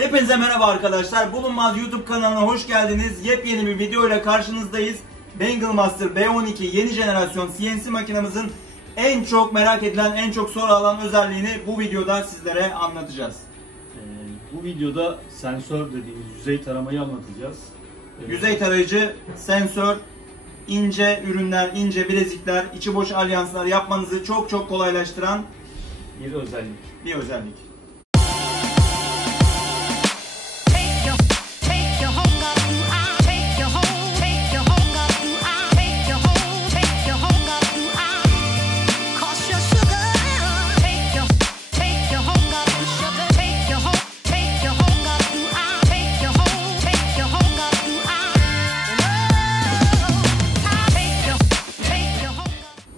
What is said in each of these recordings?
Hepinize merhaba arkadaşlar. Bulunmaz YouTube kanalına hoş geldiniz. Yepyeni bir video ile karşınızdayız. Bengal Master B12 yeni jenerasyon CNC makinamızın en çok merak edilen, en çok soru alan özelliğini bu videoda sizlere anlatacağız. Bu videoda sensör dediğimiz yüzey taramayı anlatacağız. Yüzey tarayıcı, sensör, ince ürünler, ince bilezikler, içi boş alyanslar yapmanızı çok kolaylaştıran bir özellik.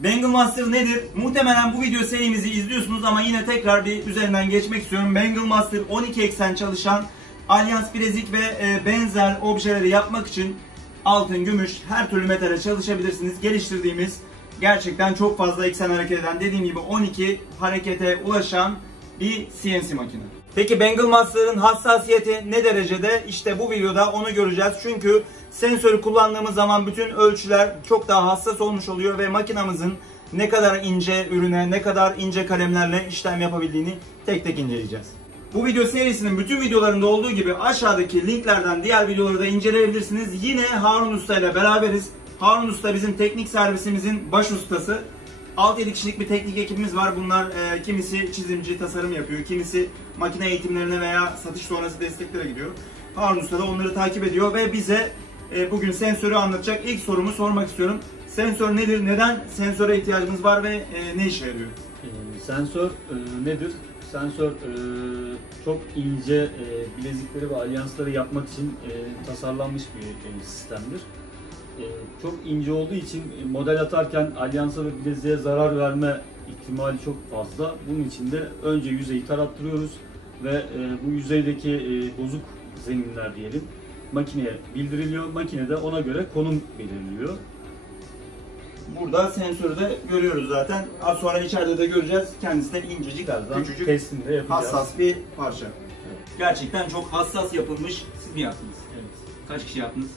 Bengal Master nedir? Muhtemelen bu video serimizi izliyorsunuz ama yine tekrar bir üzerinden geçmek istiyorum. Bengal Master 12 eksen çalışan alyans, bilezik ve benzer objeleri yapmak için altın, gümüş, her türlü metale çalışabilirsiniz. Geliştirdiğimiz, gerçekten çok fazla eksen hareket eden, dediğim gibi 12 harekete ulaşan bir CNC makine. Peki Bengal Master'ın hassasiyeti ne derecede? İşte bu videoda onu göreceğiz. Çünkü sensörü kullandığımız zaman bütün ölçüler çok daha hassas olmuş oluyor ve makinamızın ne kadar ince ürüne, ne kadar ince kalemlerle işlem yapabildiğini tek tek inceleyeceğiz. Bu video serisinin bütün videolarında olduğu gibi aşağıdaki linklerden diğer videoları da inceleyebilirsiniz. Yine Harun Usta ile beraberiz. Harun Usta bizim teknik servisimizin baş ustası. 6-7 kişilik bir teknik ekibimiz var. Bunlar kimisi çizimci, tasarım yapıyor, kimisi makine eğitimlerine veya satış sonrası desteklere gidiyor. Harun Usta da onları takip ediyor ve bize bugün sensörü anlatacak. İlk sorumu sormak istiyorum. Sensör nedir? Neden sensöre ihtiyacımız var ve ne işe yarıyor? Sensör nedir? Sensör çok ince bilezikleri ve alyansları yapmak için tasarlanmış bir sistemdir. Çok ince olduğu için model atarken alyansa ve bileziğe zarar verme ihtimali çok fazla. Bunun için de önce yüzeyi tarattırıyoruz ve bu yüzeydeki bozuk zeminler diyelim makineye bildiriliyor. Makine de ona göre konum belirliyor. Burada sensörü de görüyoruz zaten. Az sonra içeride de göreceğiz. Kendisi de incecik, küçücük, hassas bir parça. Evet. Gerçekten çok hassas yapılmış. Siz mi yaptınız? Evet. Kaç kişi yaptınız?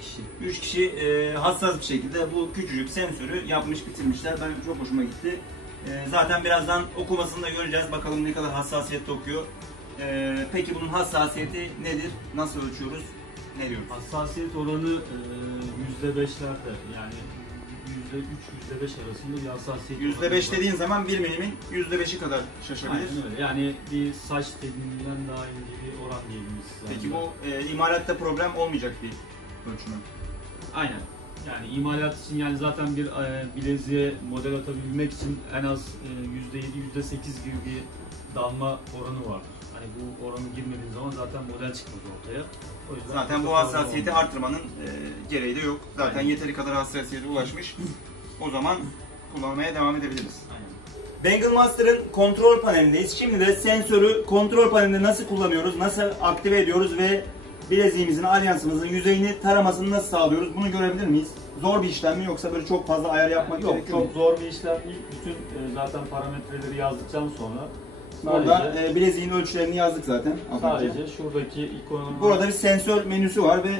3 kişi. 3 kişi hassas bir şekilde bu küçücük sensörü yapmış, bitirmişler. Ben çok hoşuma gitti. Zaten birazdan okumasını da göreceğiz. Bakalım ne kadar hassasiyette okuyor. Peki bunun hassasiyeti nedir? Nasıl ölçüyoruz? Ne diyoruz? Hassasiyet oranı %5'lerde, yani %3-%5 arasında bir hassasiyet oranı %5 dediğin zaman bir milimin %5'i kadar şaşabilir. Aynen öyle. Yani bir saç telinden daha ince bir oran diyebiliriz. Peki bu imalatta problem olmayacak bir ölçümü. Aynen. Yani imalat için, yani zaten bir bileziğe model atabilmek için en az %7-%8 gibi bir dalma oranı var. Hani bu oranı girmediğin zaman zaten model çıkmaz ortaya. O yüzden zaten bu hassasiyeti artırmanın gereği de yok. Zaten aynen, yeteri kadar hassasiyete ulaşmış. O zaman kullanmaya devam edebiliriz. Aynen. Bengal Master'ın kontrol panelindeyiz. Şimdi de sensörü kontrol panelinde nasıl kullanıyoruz, nasıl aktive ediyoruz ve bileziğimizin, alyansımızın yüzeyini taramasını nasıl sağlıyoruz? Bunu görebilir miyiz? Zor bir işlem mi yoksa böyle çok fazla ayar yapmak gerekiyor mu? Yok, çok zor bir işlem değil. Bütün zaten parametreleri yazdıktan sonra burada bileziğin ölçülerini yazdık zaten. Sadece şuradaki ikona... Burada bir sensör menüsü var ve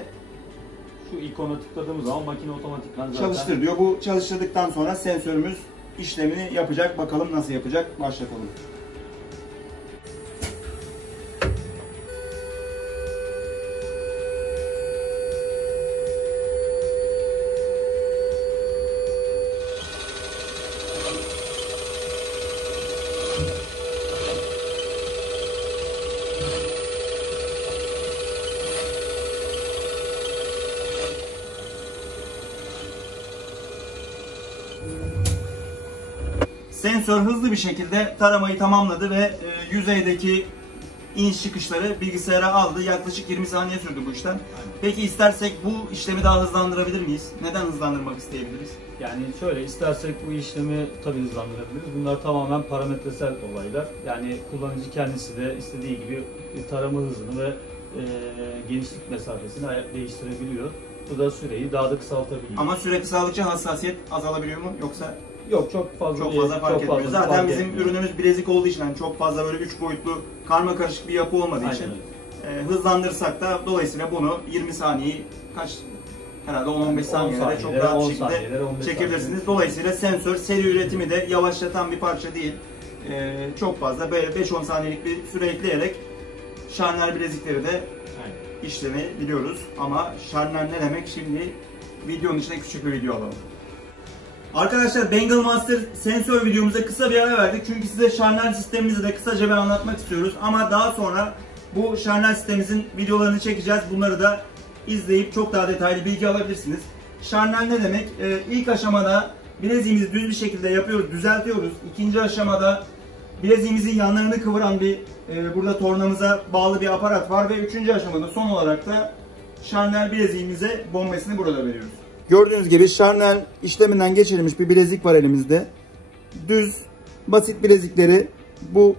şu ikona tıkladığımız zaman makine otomatikman zaten çalıştır diyor. Bu çalıştırdıktan sonra sensörümüz işlemini yapacak. Bakalım nasıl yapacak? Başlatalım. Sensör hızlı bir şekilde taramayı tamamladı ve yüzeydeki iniş çıkışları bilgisayara aldı. Yaklaşık 20 saniye sürdü bu işlem. Peki istersek bu işlemi daha hızlandırabilir miyiz? Neden hızlandırmak isteyebiliriz? Yani şöyle, istersek bu işlemi tabii hızlandırabiliriz. Bunlar tamamen parametresel olaylar. Yani kullanıcı kendisi de istediği gibi tarama hızını ve genişlik mesafesini değiştirebiliyor. Bu da süreyi daha da kısaltabiliyor. Ama süre kısaldıkça hassasiyet azalabiliyor mu yoksa? Yok, çok fazla fark etmiyor. Zaten bizim ürünümüz bilezik olduğu için, yani çok fazla böyle 3 boyutlu karma karışık bir yapı olmadığı için hızlandırsak da dolayısıyla bunu 20 saniyeyi herhalde 10-15 saniyede çok rahat bir şekilde çekebilirsiniz. Dolayısıyla sensör seri üretimi de yavaşlatan bir parça değil. Çok fazla böyle 5-10 saniyelik bir süre ekleyerek şarnel bilezikleri de işlemebiliyoruz. Ama şarnel ne demek? Şimdi videonun içine küçük bir video alalım. Arkadaşlar Bengal Master sensör videomuza kısa bir ara verdik. Çünkü size şarnel sistemimizi de kısaca bir anlatmak istiyoruz. Ama daha sonra bu şarnel sistemimizin videolarını çekeceğiz. Bunları da izleyip çok daha detaylı bilgi alabilirsiniz. Şarnel ne demek? İlk aşamada bileziğimizi düz bir şekilde yapıyoruz, düzeltiyoruz. İkinci aşamada bileziğimizin yanlarını kıvıran bir burada tornamıza bağlı bir aparat var ve üçüncü aşamada son olarak da şarnel bileziğimize bombesini burada veriyoruz. Gördüğünüz gibi şarnel işleminden geçirilmiş bir bilezik var elimizde. Düz, basit bilezikleri bu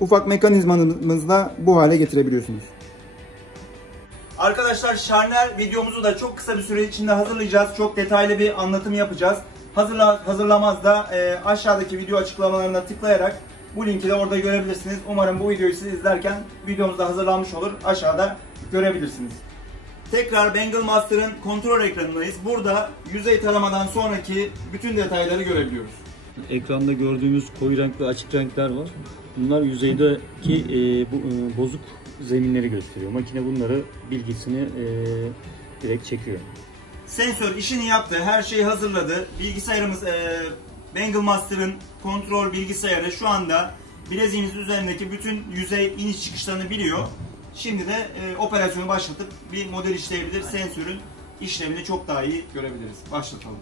ufak mekanizmamızla bu hale getirebiliyorsunuz. Arkadaşlar şarnel videomuzu da çok kısa bir süre içinde hazırlayacağız. Çok detaylı bir anlatım yapacağız. Hazırlamaz da aşağıdaki video açıklamalarına tıklayarak bu linki de orada görebilirsiniz. Umarım bu videoyu siz izlerken videomuz da hazırlanmış olur. Aşağıda görebilirsiniz. Tekrar Bengal Master'ın kontrol ekranındayız. Burada yüzey taramadan sonraki bütün detayları görebiliyoruz. Ekranda gördüğümüz koyu renk ve açık renkler var. Bunlar yüzeydeki bozuk zeminleri gösteriyor. Makine bunları bilgisini direkt çekiyor. Sensör işini yaptı, her şeyi hazırladı. Bilgisayarımız Bengal Master'ın kontrol bilgisayarı şu anda bileziğimizin üzerindeki bütün yüzey iniş çıkışlarını biliyor. Şimdi de operasyonu başlatıp bir model işleyebilir. Sensörün işlemini çok daha iyi görebiliriz. Başlatalım.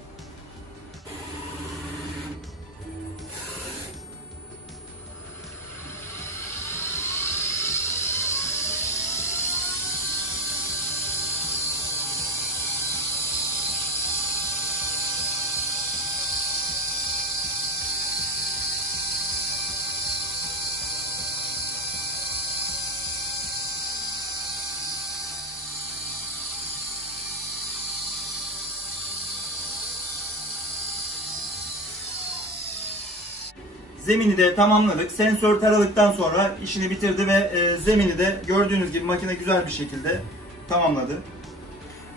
Zemini de tamamladık. Sensör taradıktan sonra işini bitirdi ve zemini de gördüğünüz gibi makine güzel bir şekilde tamamladı.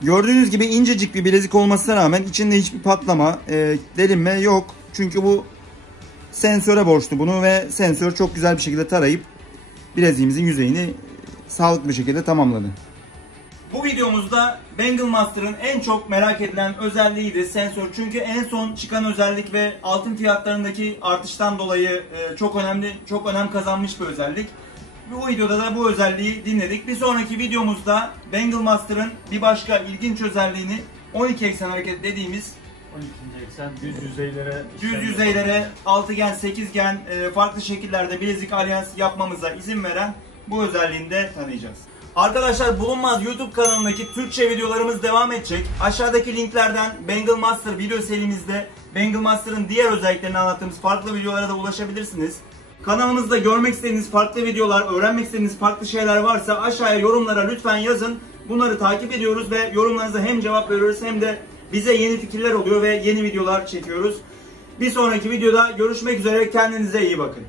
Gördüğünüz gibi incecik bir bilezik olmasına rağmen içinde hiçbir patlama, delinme yok. Çünkü bu sensöre borçlu bunu ve sensör çok güzel bir şekilde tarayıp bileziğimizin yüzeyini sağlıklı bir şekilde tamamladı. Bu videomuzda Bengal Master'ın en çok merak edilen özelliğiydi sensör. Çünkü en son çıkan özellik ve altın fiyatlarındaki artıştan dolayı çok önem kazanmış bir özellik. Bu videoda da bu özelliği dinledik. Bir sonraki videomuzda Bengal Master'ın bir başka ilginç özelliğini 12 eksen hareket dediğimiz 12. eksen düz yüzeylere altıgen, sekizgen farklı şekillerde bilezik alyans yapmamıza izin veren bu özelliğini de tanıyacağız. Arkadaşlar Bulunmaz YouTube kanalındaki Türkçe videolarımız devam edecek. Aşağıdaki linklerden Bengal Master video serimizde Bengal Master'ın diğer özelliklerini anlattığımız farklı videolara da ulaşabilirsiniz. Kanalımızda görmek istediğiniz farklı videolar, öğrenmek istediğiniz farklı şeyler varsa aşağıya yorumlara lütfen yazın. Bunları takip ediyoruz ve yorumlarınıza hem cevap veriyoruz hem de bize yeni fikirler oluyor ve yeni videolar çekiyoruz. Bir sonraki videoda görüşmek üzere. Kendinize iyi bakın.